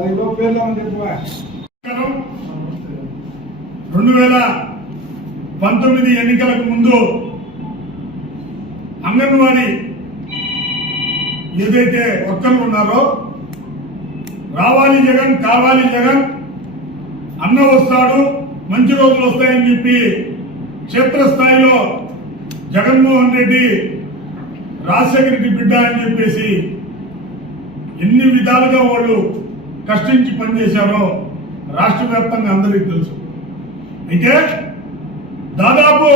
2019 ఎన్నికలకు ముందు అంగన్వాడీ ఏదైతే వర్కర్లు ఉన్నారో రావాలి జగన్ కావాలి జగన్ అన్న వస్తాడు మంచి రోజులు వస్తాయని చెప్పి క్షేత్రస్థాయిలో జగన్మోహన్ రెడ్డి రాజశేఖర రెడ్డి బిడ్డ అని చెప్పేసి ఎన్ని విధాలుగా వాళ్ళు కష్టించి పనిచేశారో రాష్ట్ర వ్యాప్తంగా అందరికీ తెలుసు. అయితే దాదాపు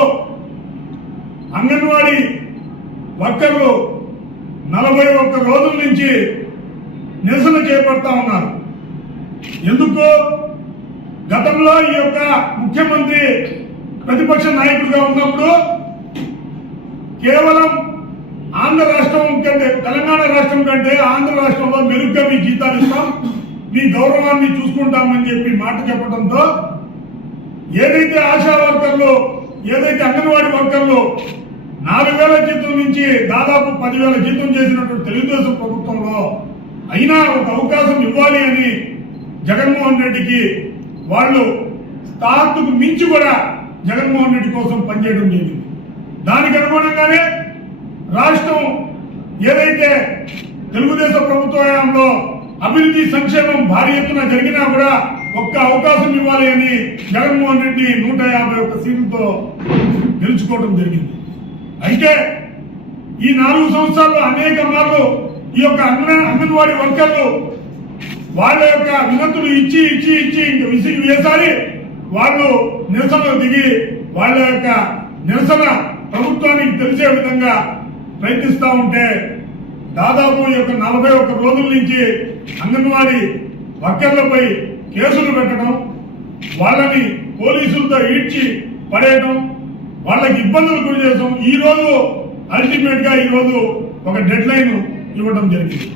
అంగన్వాడీ వర్కర్లు 41 రోజుల నుంచి నిరసన చేపడతా ఉన్నారు. ఎందుకు? గతంలో ఈ యొక్క ముఖ్యమంత్రి ప్రతిపక్ష నాయకుడిగా ఉన్నప్పుడు కేవలం ఆంధ్ర రాష్ట్రం కంటే తెలంగాణ రాష్ట్రం కంటే ఆంధ్ర రాష్ట్రంలో మెరుగ్గా మీ జీతాలు ఇస్తాం, మీ గౌరవాన్ని చూసుకుంటామని చెప్పి మాట చెప్పడంతో ఏదైతే ఆశా వర్కర్లు ఏదైతే అంగన్వాడీ వర్కర్లు 4,000 జీతం నుంచి దాదాపు 10,000 జీతం చేసినటువంటి తెలుగుదేశం ప్రభుత్వంలో అయినా ఒక అవకాశం ఇవ్వాలి అని జగన్మోహన్ రెడ్డికి వాళ్ళు స్థాయికి మించి కూడా జగన్మోహన్ రెడ్డి కోసం పనిచేయడం జరిగింది. దానికి అనుగుణంగానే రాష్ట్రం ఏదైతే తెలుగుదేశం ప్రభుత్వంలో అభివృద్ధి సంక్షేమం భారీ ఎత్తున జరిగినా కూడా ఒక్క అవకాశం ఇవ్వాలి అని జగన్మోహన్ రెడ్డి 151 సీట్లతో గెలుచుకోవడం జరిగింది. అయితే ఈ 4 సంవత్సరాల్లో అనేక మార్లు ఈ యొక్క అంగన్వాడీ వర్కర్లు వాళ్ళ యొక్క వినతులు ఇచ్చి ఇంక విసిగి వేసారి వాళ్ళు నిరసనలు దిగి వాళ్ళ యొక్క నిరసన ప్రభుత్వానికి తెలిసే విధంగా ప్రయత్నిస్తూ ఉంటే దాదాపు ఈ యొక్క 41 రోజుల నుంచి అంగన్వాడీ వర్కర్లపై కేసులు పెట్టడం, వాళ్ళని పోలీసులతో ఈడ్చి పడేయడం, వాళ్ళకి ఇబ్బందులు గురి చేయడం, ఈ రోజు అల్టిమేట్ గా ఈ రోజు ఒక డెడ్ లైన్ ఇవ్వడం జరిగింది.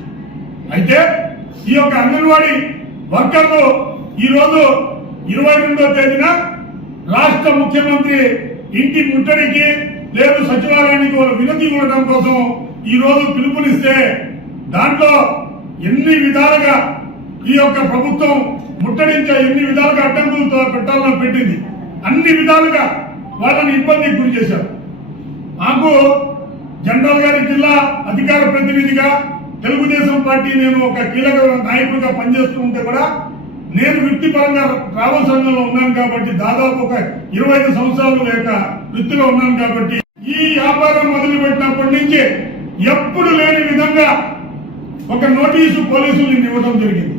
అయితే ఈ యొక్క అంగన్వాడీ వర్కర్లు ఈ రోజు 22వ తేదీన రాష్ట్ర ముఖ్యమంత్రి ఇంటి ముట్టడికి లేదు సచివాలయానికి వినతి ఇవ్వడం కోసం ఈ రోజు పిలుపునిస్తే దాంట్లో ఎన్ని విధాలుగా ఈ యొక్క ప్రభుత్వం ముట్టడించే ఎన్ని విధాలుగా అడ్డంకులతో పెట్టాలని పెట్టింది, అన్ని విధాలుగా వాళ్ళని ఇబ్బందికి గురి చేశారు. నాకు జనరల్ గారి జిల్లా అధికార ప్రతినిధిగా తెలుగుదేశం పార్టీ నేను ఒక కీలక నాయకుడిగా పనిచేస్తూ ఉంటే కూడా నేను వృత్తిపరంగా ట్రావెల్ సంఘంలో ఉన్నాను కాబట్టి దాదాపు ఒక 25 సంవత్సరాలు లేక వృత్తిలో ఉన్నాను కాబట్టి ఈ వ్యాపారం మొదలుపెట్టినప్పటి నుంచి ఎప్పుడు లేని విధంగా ఒక నోటీసు పోలీసులు ఇవ్వడం జరిగింది.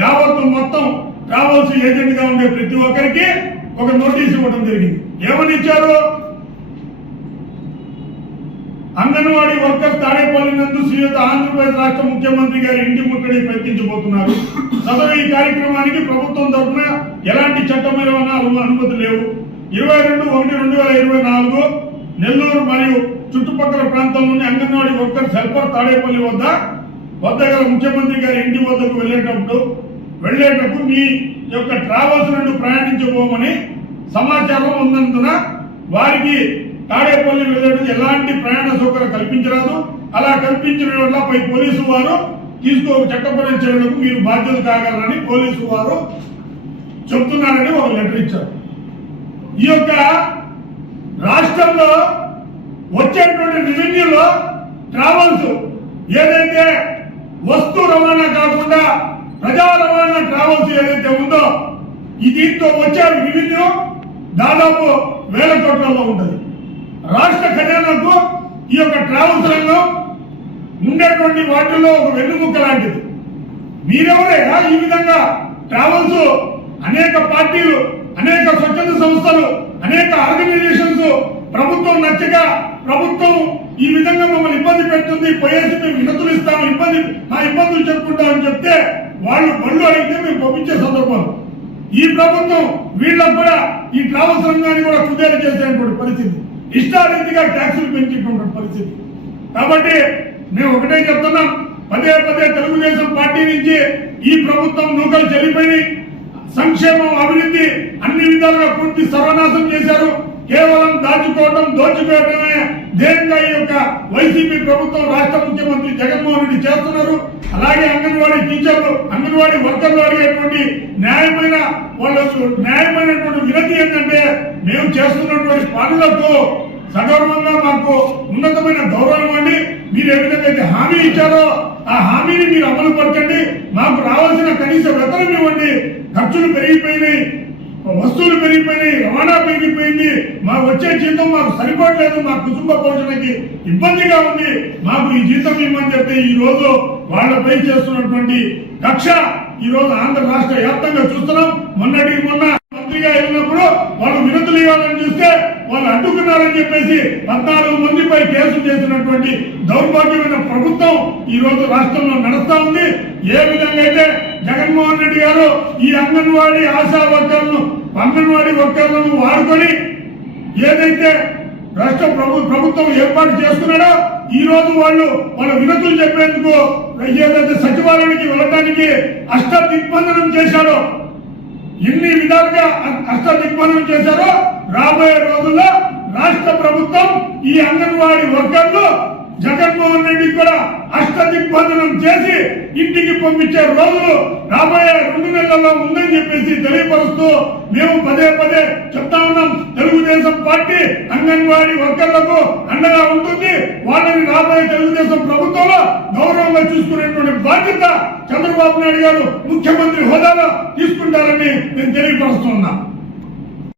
యావత్తు మొత్తం ట్రావెల్స్ ఏజెంట్ గా ఉండే ప్రతి ఒక్కరికి ఒక నోటీసు ఇవ్వడం జరిగింది. ఏమని ఇచ్చారు? అంగన్వాడీ వర్కర్ తాడేపల్లి నందు శ్రీయుత ఆంధ్రప్రదేశ్ రాష్ట్ర ముఖ్యమంత్రి గారి ఇంటి ముట్టడి ప్రయత్నించబోతున్నారు. సదరు ఈ కార్యక్రమానికి ప్రభుత్వం తరఫున ఎలాంటి చట్టపరమైన అనుమతి లేవు. 22/1/2024 నెల్లూరు మరియు చుట్టుపక్కల ప్రాంతంలోని అంగన్వాడీ వర్కర్స్ హెల్పర్ తాడేపల్లి వద్ద గల ముఖ్యమంత్రి గారి ఇంటి వద్దకు వెళ్లేటప్పుడు మీ యొక్క ట్రావెల్స్ నుండి ప్రయాణించబోమని సమాచారం ఉన్నందున వారికి తాడేపల్లి వెళ్లేటప్పుడు ఎలాంటి ప్రయాణ సౌకర్యం కల్పించరాదు. అలా కల్పించిన వల్ల పై పోలీసు వారు చట్టపరమైన చర్యలకు మీరు బాధ్యత కాగలరని పోలీసు వారు చెప్తున్నారని ఒక లెటర్ ఇచ్చారు. ఈ యొక్క రాష్ట్రంలో వచ్చేటువంటి రెవెన్యూలో ట్రావెల్స్ ఏదైతే వస్తు రవాణా కాకుండా ప్రజా రవాణా ట్రావెల్స్ ఏదైతే ఉందో దీంతో వచ్చే రెవెన్యూ దాదాపు 1000 కోట్లలో ఉంటుంది. రాష్ట్ర ఖజానాకు ఈ యొక్క ట్రావెల్స్ రంగం ఉండేటువంటి వాటిల్లో ఒక వెన్నుముక్క లాంటిది. మీరెవరైనా ఈ విధంగా ట్రావెల్స్ అనేక పార్టీలు, అనేక స్వచ్ఛంద సంస్థలు, అనేక ఆర్గనైజేషన్స్ ప్రభుత్వం నచ్చగా ప్రభుత్వం ఈ విధంగా మమ్మల్ని ఇబ్బంది పెడుతుంది, పోయేసి మేము వినతులు ఇస్తాము, ఇబ్బందులు చెప్పుకుంటామని చెప్తే వాళ్ళు బళ్ళు అడిగితే మేము పంపించే సందర్భాలు. ఈ ప్రభుత్వం వీళ్ళకు కూడా ఈ ట్రావెల్స్ రంగాన్ని కూడా కుదేలు చేసేటువంటి పరిస్థితి, ఇష్టారీతిగా ట్యాక్సులు పెంచేటువంటి పరిస్థితి. కాబట్టి మేము ఒకటే చెప్తున్నాం, పదే తెలుగుదేశం పార్టీ నుంచి ఈ ప్రభుత్వం నూకలు చెల్లిపోయి సంక్షేమం అభివృద్ధి అన్ని విధాలుగా పూర్తి సర్వనాశం చేశారు. కేవలం దాచుకోవడం దోచుకోవడమే ధ్యేయంగా ఈ యొక్క వైసీపీ ప్రభుత్వం రాష్ట్ర ముఖ్యమంత్రి జగన్మోహన్ రెడ్డి చేస్తున్నారు. అలాగే అంగన్వాడీ టీచర్లు, అంగన్వాడీ వర్కర్లు అడిగేటువంటి న్యాయమైనటువంటి వినతి ఏంటంటే, మేము చేస్తున్నటువంటి పనులకు సగౌరవంగా మాకు ఉన్నతమైన గౌరవం ఇవ్వండి. మీరు ఏ విధంగా అయితే హామీ ఇచ్చారో ఆ హామీని మీరు అమలు పరచండి. మాకు రావాల్సిన కనీస వేతనం ఇవ్వండి. ఖర్చులు పెరిగిపోయినాయి, వస్తువులు పెరిగిపోయినాయి, రవాణా పెరిగిపోయింది, మాకు వచ్చే జీతం మాకు సరిపడలేదు, మా కుటుంబ పోషణకి ఇబ్బందిగా ఉంది, మాకు ఈ జీతం ఇవ్వమని చెప్పి ఈ రోజు వాళ్ళపై చేస్తున్నటువంటి కక్ష ఈ రోజు ఆంధ్ర రాష్ట్ర వ్యాప్తంగా చూస్తున్నాం. మొన్న మంత్రిగా వెళ్ళినప్పుడు వాళ్ళు వినతులు ఇవ్వాలని చూస్తే వాళ్ళు అడ్డుకున్నారని చెప్పేసి 14 మందిపై కేసు చేసినటువంటి దౌర్భాగ్యమైన ప్రభుత్వం ఈ రోజు రాష్ట్రంలో నడుస్తా ఉంది. ఏ విధంగా అయితే జగన్మోహన్ రెడ్డి గారు ఈ అంగన్వాడీ ఆశా వర్కర్లను, అంగన్వాడీ వర్కర్లను వాడుకొని ఏదైతే రాష్ట్ర ప్రభుత్వం ఏర్పాటు చేసుకున్నాడో ఈ రోజు వాళ్ళ వినతులు చెప్పేందుకు ఏదైతే సచివాలయానికి వెళ్ళడానికి అష్టదిగ్బంధనం చేశాడో, ఎన్ని విధాలుగా అష్టదిగ్బంధనం చేశారో రాబోయే రోజుల్లో రాష్ట్ర ప్రభుత్వం ఈ అంగన్వాడీ వర్కర్లు జగన్మోహన్ రెడ్డి కూడా అష్టదిగ్బంధనం చేసి ఇంటికి పంపించే రోజులు రాబోయే 2 నెలల్లో ఉందని చెప్పేసి తెలియపరుస్తూ మేము పదే చెప్తా ఉన్నాం. తెలుగుదేశం పార్టీ అంగన్వాడీ వర్కర్లకు అండగా ఉంటుంది. వాళ్ళని రాబోయే తెలుగుదేశం ప్రభుత్వంలో గౌరవంగా చూసుకునేటువంటి బాధ్యత చంద్రబాబు నాయుడు గారు ముఖ్యమంత్రి హోదాలో తీసుకుంటారని నేను తెలియపరుస్తున్నా.